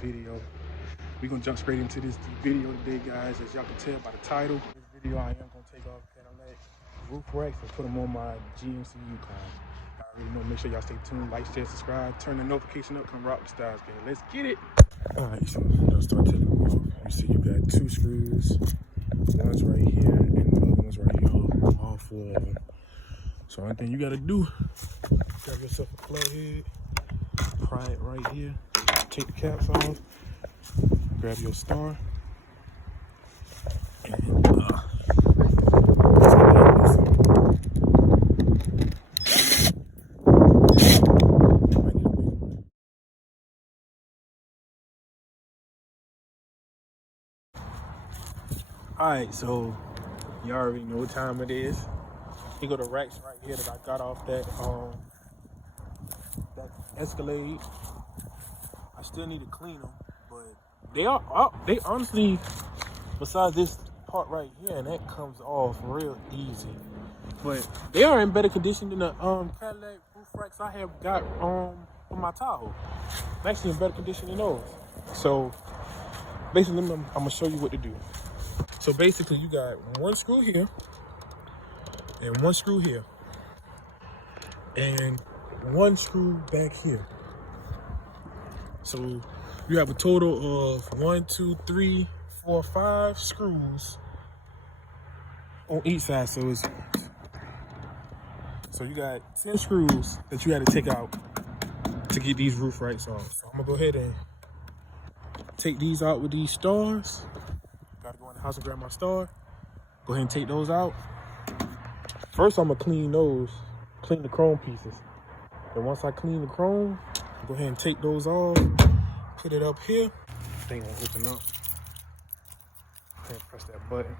video. We're gonna jump straight into this video today, guys. As y'all can tell by the title, this video I am gonna take off Cadillac roof racks and put them on my GMC Yukon. I already know, make sure y'all stay tuned, like, share, subscribe, turn the notification up, come rock the Styles gang. Let's get it. Alright, so let's start taking them off. You see you got 2 screws. One's right here and the other one's right here. All 4 of them. So only thing you gotta do, grab yourself a flathead, pry it right here, take the caps off, grab your star, and alright, so you already know what time it is. Here go the racks right here that I got off that Escalade. I still need to clean them, but they honestly, besides this part right here, and that comes off real easy. But they are in better condition than the Cadillac roof racks I have got on my Tahoe. I'm actually in better condition than those. So basically, I'm gonna show you what to do. So basically, you got 1 screw here and 1 screw here and 1 screw back here. So you have a total of 1, 2, 3, 4, 5 screws on each side. So you got 10 screws that you had to take out to get these roof racks off. So I'm gonna go ahead and take these out with these stars. Gotta go in the house and grab my star. Go ahead and take those out. First, I'm gonna clean the chrome pieces. And once I clean the chrome, go ahead and take those off, put it up here. Thing won't open up. Go ahead and press that button.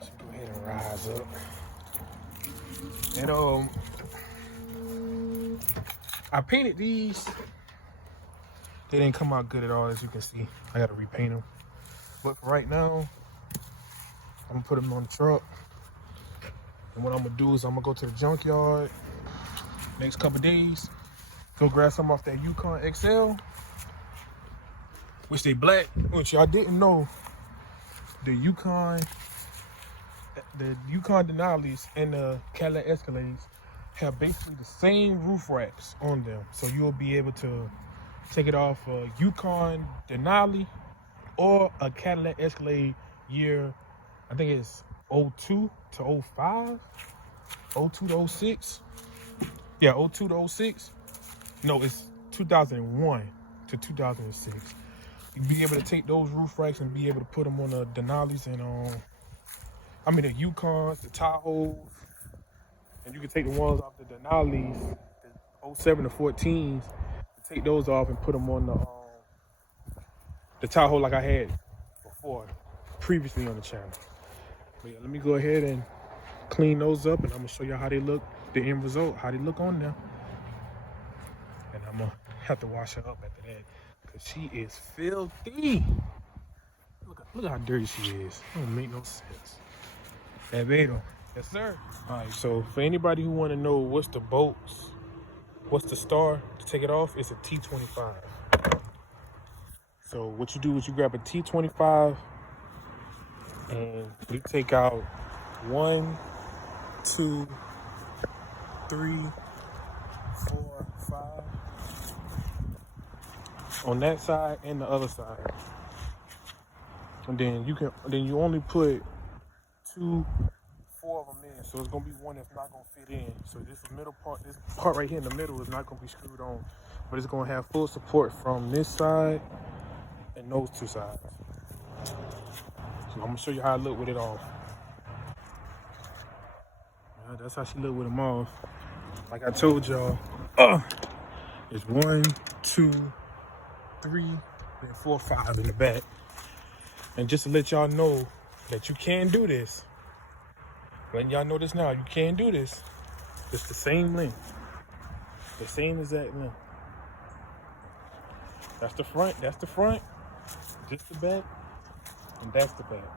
So go ahead and rise up. And I painted these. They didn't come out good at all, as you can see. I gotta repaint them. But for right now, I'm gonna put them on the truck. And what I'm gonna do is I'm gonna go to the junkyard next couple days, go grab some off that Yukon XL, which they black, which y'all didn't know. The Yukon Denali's and the Cadillac Escalades have basically the same roof racks on them. So you'll be able to take it off a Yukon Denali or a Cadillac Escalade year, I think it's 02 to 05, 02 to 06. Yeah, 02 to 06. No, it's 2001 to 2006. You'll be able to take those roof racks and be able to put them on the Denali's and the Yukons, the Tahoes, and you can take the ones off the Denali's, the 07 to 14s, take those off and put them on the Tahoe like I had before, previously on the channel. But yeah, let me go ahead and clean those up, and I'm gonna show you how they look, the end result, how they look on them. And I'm gonna have to wash her up after that, because she is filthy. Look how dirty she is. It don't make no sense. Beto. Yes, sir. All right, so for anybody who want to know what's the bolts, what's the star to take it off, it's a T25. So what you do is you grab a T25 and you take out 1, 2, 3, 4, 5 on that side and the other side. And then you only put 4 of them in, so it's gonna be one that's not gonna fit in. So this part right here in the middle is not gonna be screwed on, but it's gonna have full support from this side and those 2 sides. So I'm gonna show you how I look with it off. Yeah, that's how she look with them off. Like I told y'all, it's 1, 2, 3, and 4, 5 in the back. And just to let y'all know that you can do this, letting y'all know this now, you can do this. It's the same length, the same exact length. That's the front, just the back, and that's the back.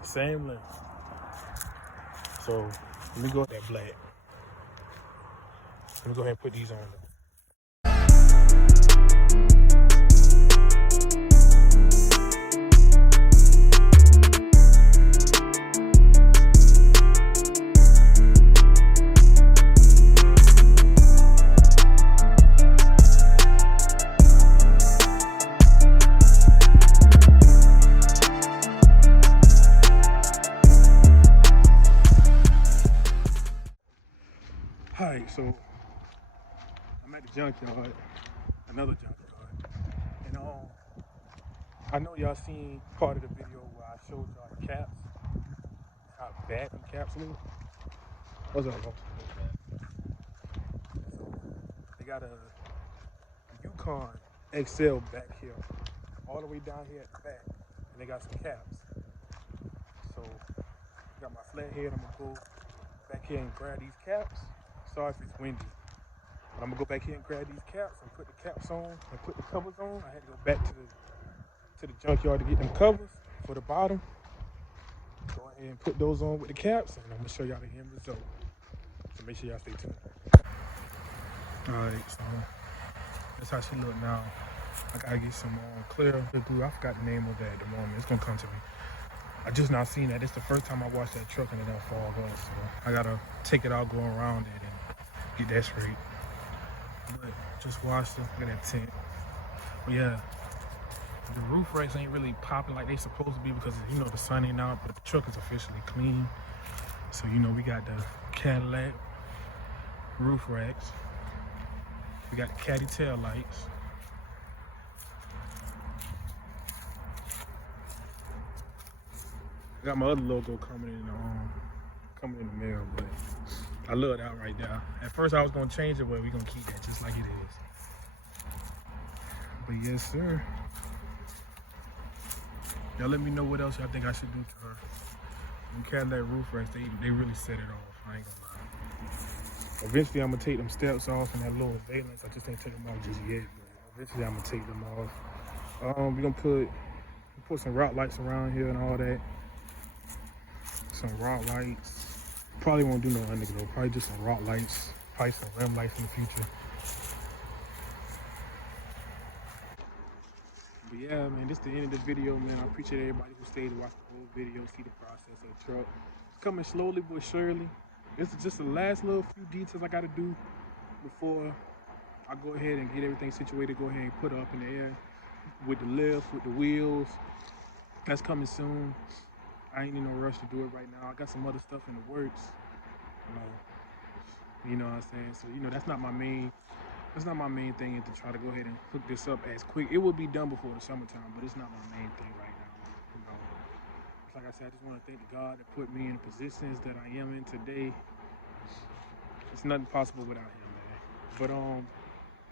The same length. So let me go with that black. Let me go ahead and put these on. Alright, so I'm at the junkyard, another junkyard, and I know y'all seen part of the video where I showed y'all the caps, how bad the caps look. What's up, bro? So they got a Yukon XL back here, all the way down here at the back, and they got some caps. So I got my flathead. I'm gonna go back here and grab these caps. Sorry if it's windy, but I'm gonna go back here and grab these caps and put the caps on and put the covers on. I had to go back to the junkyard to get them covers for the bottom. Go ahead and put those on with the caps, and I'm gonna show y'all the end result. So make sure y'all stay tuned. Alright, so that's how she look now. I gotta get some clear glue. I forgot the name of that at the moment. It's gonna come to me. I just not seen that. It's the first time I watched that truck and it done fog up. So I gotta take it out, go around it, and get that straight. But just watched it. Look at that tint. But yeah, the roof racks ain't really popping like they supposed to be because you know the sun ain't out, but the truck is officially clean. So you know we got the Cadillac roof racks. We got the Caddy tail lights. I got my other logo coming in the mail, but I love that right there. At first I was gonna change it, but we're gonna keep that just like it is. But yes, sir. Y'all let me know what else y'all think I should do to her. Them Cadillac roof racks, they really set it off. I ain't gonna lie. Eventually I'm gonna take them steps off and that little valence. I just ain't taking them off just yet, but eventually I'm gonna take them off. We're gonna put some rock lights around here and all that. Some rock lights. Probably won't do no underglow. Probably just some rock lights. Probably some rim lights in the future. But yeah, man, this is the end of this video, man. I appreciate everybody who stayed to watch the whole video, see the process of the truck. It's coming slowly but surely. This is just the last little few details I gotta do before I go ahead and get everything situated. Go ahead and put it up in the air with the lift, with the wheels. That's coming soon. I ain't in no rush to do it right now. I got some other stuff in the works. You know what I'm saying? So, you know, that's not my main thing is to try to go ahead and hook this up as quick. It will be done before the summertime, but it's not my main thing right now. You know, like I said, I just want to thank God that put me in the positions that I am in today. It's nothing possible without him, man. But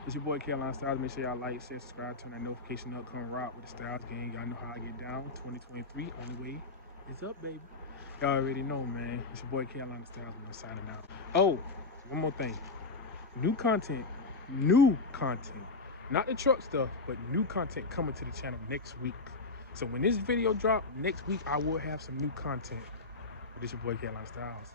it's your boy CarolinaStylez. Make sure y'all like, share, subscribe, turn that notification up, come rock with the Styles gang. Y'all know how I get down. 2023 on the way. It's up, baby. Y'all already know, man. It's your boy CarolinaStylez. I'm signing out. Oh, one more thing. New content. Not the truck stuff, but new content coming to the channel next week. So when this video drop next week, I will have some new content. But it's your boy CarolinaStylez.